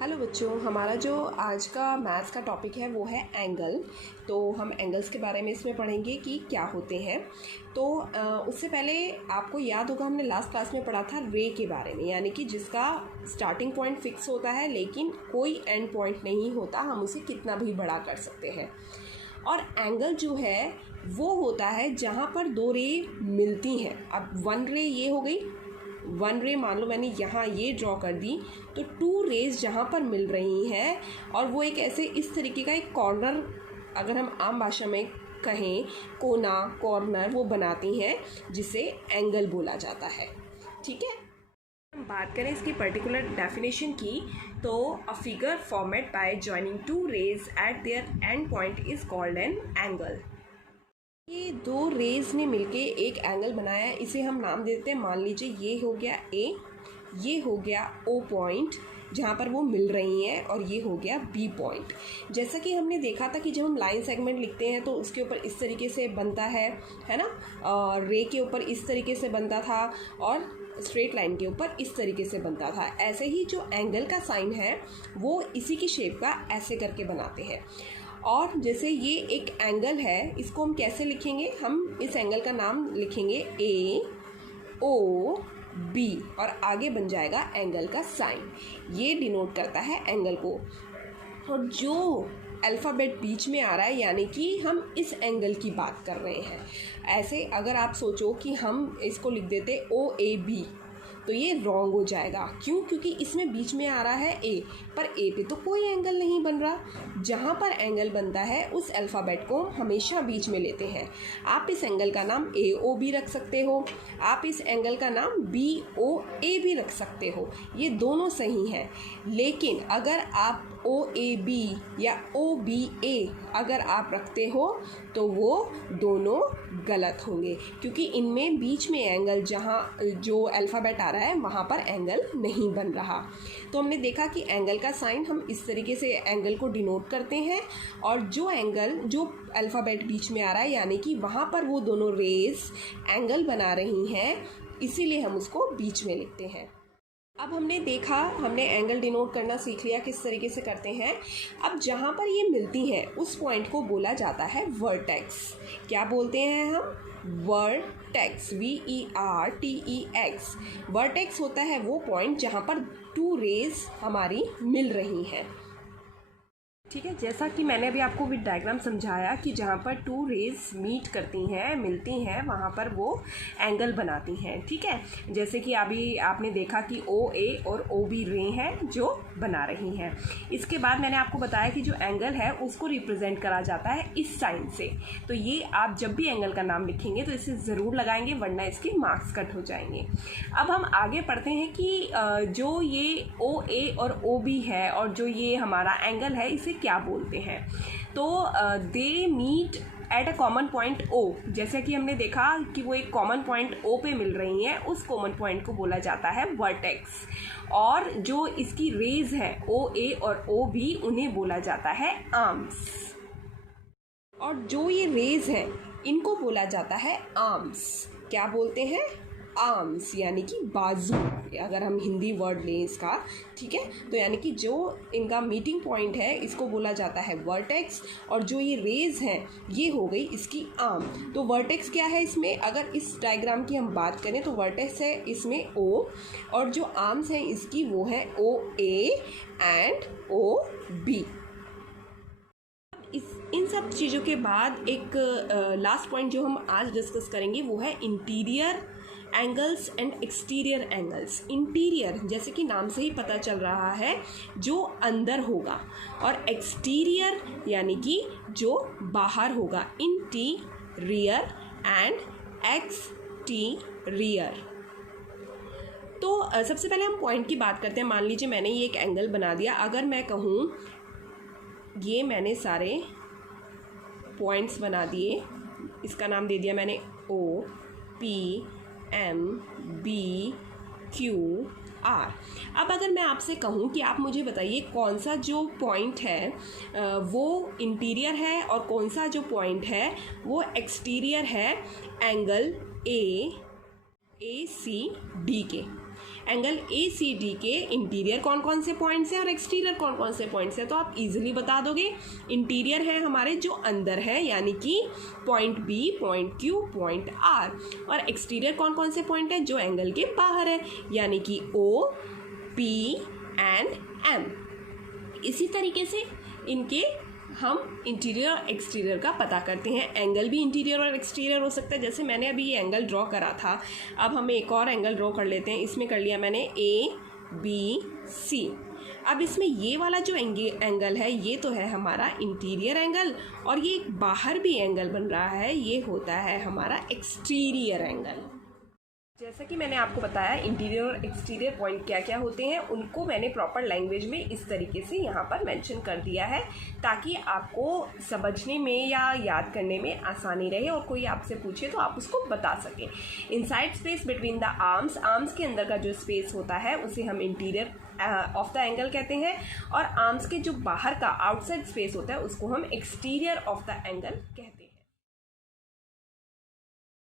Hello बच्चों, हमारा जो आज का मैथ्स का टॉपिक है वो है एंगल। तो हम एंगल्स के बारे में इसमें पढ़ेंगे कि क्या होते हैं। तो उससे पहले आपको याद होगा हमने लास्ट क्लास में पढ़ा था रे के बारे में, यानी कि जिसका स्टार्टिंग पॉइंट फिक्स होता है लेकिन कोई एंड पॉइंट नहीं होता, हम उसे कितना भी बड़ा कर सकते हैं। और एंगल जो है वो होता है जहाँ पर दो रे मिलती हैं। अब वन रे ये हो गई, वन रे मान लो मैंने यहाँ ये ड्रॉ कर दी, तो टू रेज जहाँ पर मिल रही हैं और वो एक ऐसे इस तरीके का एक कॉर्नर, अगर हम आम भाषा में कहें कोना कॉर्नर, वो बनाती हैं जिसे एंगल बोला जाता है। ठीक है, हम बात करें इसकी पर्टिकुलर डेफिनेशन की, तो a figure formed by joining two rays at their end point is called an angle. ये दो रेज ने मिलके एक एंगल बनाया है, इसे हम नाम दे देते हैं। मान लीजिए ये हो गया ए, ये हो गया ओ पॉइंट जहाँ पर वो मिल रही हैं, और ये हो गया बी पॉइंट। जैसा कि हमने देखा था कि जब हम लाइन सेगमेंट लिखते हैं तो उसके ऊपर इस तरीके से बनता है ना, और रे के ऊपर इस तरीके से बनता था और स्ट्रेट लाइन के ऊपर इस तरीके से बनता था। ऐसे ही जो एंगल का साइन है वो इसी की शेप का ऐसे करके बनाते हैं। और जैसे ये एक एंगल है, इसको हम कैसे लिखेंगे, हम इस एंगल का नाम लिखेंगे ए ओ बी और आगे बन जाएगा एंगल का साइन। ये डिनोट करता है एंगल को। और जो अल्फ़ाबेट बीच में आ रहा है यानी कि हम इस एंगल की बात कर रहे हैं। ऐसे अगर आप सोचो कि हम इसको लिख देते ओ ए बी, तो ये रॉन्ग हो जाएगा। क्यों? क्योंकि इसमें बीच में आ रहा है ए, पर ए पे तो कोई एंगल नहीं बन रहा। जहाँ पर एंगल बनता है उस अल्फ़ाबेट को हमेशा बीच में लेते हैं। आप इस एंगल का नाम ए ओ बी रख सकते हो, आप इस एंगल का नाम बी ओ ए भी रख सकते हो, ये दोनों सही हैं। लेकिन अगर आप ओ ए बी या ओ बी ए अगर आप रखते हो तो वो दोनों गलत होंगे, क्योंकि इनमें बीच में एंगल, जहाँ जो अल्फ़ाबेट आ रहा है वहाँ पर एंगल नहीं बन रहा। तो हमने देखा कि एंगल का साइन हम इस तरीके से एंगल को डिनोट करते हैं, और जो एंगल जो अल्फ़ाबेट बीच में आ रहा है यानी कि वहाँ पर वो दोनों रेज एंगल बना रही हैं, इसीलिए हम उसको बीच में लिखते हैं। अब हमने देखा, हमने एंगल डिनोट करना सीख लिया किस तरीके से करते हैं। अब जहाँ पर ये मिलती हैं उस पॉइंट को बोला जाता है वर्टेक्स। क्या बोलते हैं हम? Vertex, VERTEX। वर्टेक्स होता है वो पॉइंट जहाँ पर टू रेज हमारी मिल रही हैं। ठीक है, जैसा कि मैंने अभी आपको विद डायग्राम समझाया कि जहाँ पर टू रेज मीट करती हैं, मिलती हैं, वहाँ पर वो एंगल बनाती हैं। ठीक है, जैसे कि अभी आपने देखा कि ओ ए और ओ बी रे हैं जो बना रही हैं। इसके बाद मैंने आपको बताया कि जो एंगल है उसको रिप्रेजेंट करा जाता है इस साइन से। तो ये आप जब भी एंगल का नाम लिखेंगे तो इसे ज़रूर लगाएंगे, वरना इसके मार्क्स कट हो जाएंगे। अब हम आगे पढ़ते हैं कि जो ये ओ ए और ओ बी है और जो ये हमारा एंगल है इसे क्या बोलते हैं। तो they meet at a common point O. जैसे कि हमने देखा कि वो एक कॉमन पॉइंट ओ पे मिल रही हैं, उस कॉमन पॉइंट को बोला जाता है वर्टेक्स। और जो इसकी रेज है ओ ए और ओ बी, उन्हें बोला जाता है आर्म्स। और जो ये रेज हैं इनको बोला जाता है आर्म्स। क्या बोलते हैं? आर्म्स, यानी कि बाजू, अगर हम हिंदी वर्ड लें इसका। ठीक है, तो यानी कि जो इनका मीटिंग पॉइंट है इसको बोला जाता है वर्टेक्स, और जो ये रेज हैं ये हो गई इसकी आर्म। तो वर्टेक्स क्या है इसमें, अगर इस डायग्राम की हम बात करें तो वर्टेक्स है इसमें ओ, और जो आर्म्स हैं इसकी वो है ओ ए एंड ओ बी। इन सब चीज़ों के बाद एक लास्ट पॉइंट जो हम आज डिस्कस करेंगे वो है interior angles and exterior angles. Interior जैसे कि नाम से ही पता चल रहा है जो अंदर होगा, और एक्सटीरियर यानी कि जो बाहर होगा। Interior and exterior. तो सबसे पहले हम पॉइंट की बात करते हैं। मान लीजिए मैंने ये एक एंगल बना दिया। अगर मैं कहूँ ये मैंने सारे पॉइंट्स बना दिए, इसका नाम दे दिया मैंने O P M B Q R. अब अगर मैं आपसे कहूँ कि आप मुझे बताइए कौन सा जो पॉइंट है वो इंटीरियर है और कौन सा जो पॉइंट है वो एक्सटीरियर है एंगल ए सी डी के। एंगल ए सी डी के इंटीरियर कौन कौन से पॉइंट्स हैं और एक्सटीरियर कौन कौन से पॉइंट्स हैं, तो आप इजीली बता दोगे। इंटीरियर है हमारे जो अंदर है, यानी कि point B, point Q, point R, और एक्सटीरियर कौन कौन से पॉइंट हैं जो एंगल के बाहर है, यानी कि ओ, पी एंड एम। इसी तरीके से इनके हम इंटीरियर और एक्सटीरियर का पता करते हैं। एंगल भी इंटीरियर और एक्सटीरियर हो सकता है, जैसे मैंने अभी ये एंगल ड्रॉ करा था। अब हम एक और एंगल ड्रॉ कर लेते हैं। इसमें कर लिया मैंने ए बी सी। अब इसमें ये वाला जो एंगल है ये तो है हमारा इंटीरियर एंगल, और ये बाहर भी एंगल बन रहा है, ये होता है हमारा एक्सटीरियर एंगल। जैसा कि मैंने आपको बताया इंटीरियर और एक्सटीरियर पॉइंट क्या क्या होते हैं, उनको मैंने प्रॉपर लैंग्वेज में इस तरीके से यहाँ पर मेंशन कर दिया है ताकि आपको समझने में या याद करने में आसानी रहे, और कोई आपसे पूछे तो आप उसको बता सकें। Inside space between the arms, arms के अंदर का जो स्पेस होता है उसे हम इंटीरियर ऑफ द एंगल कहते हैं, और आर्म्स के जो बाहर का आउटसाइड स्पेस होता है उसको हम एक्सटीरियर ऑफ द एंगल कहते हैं।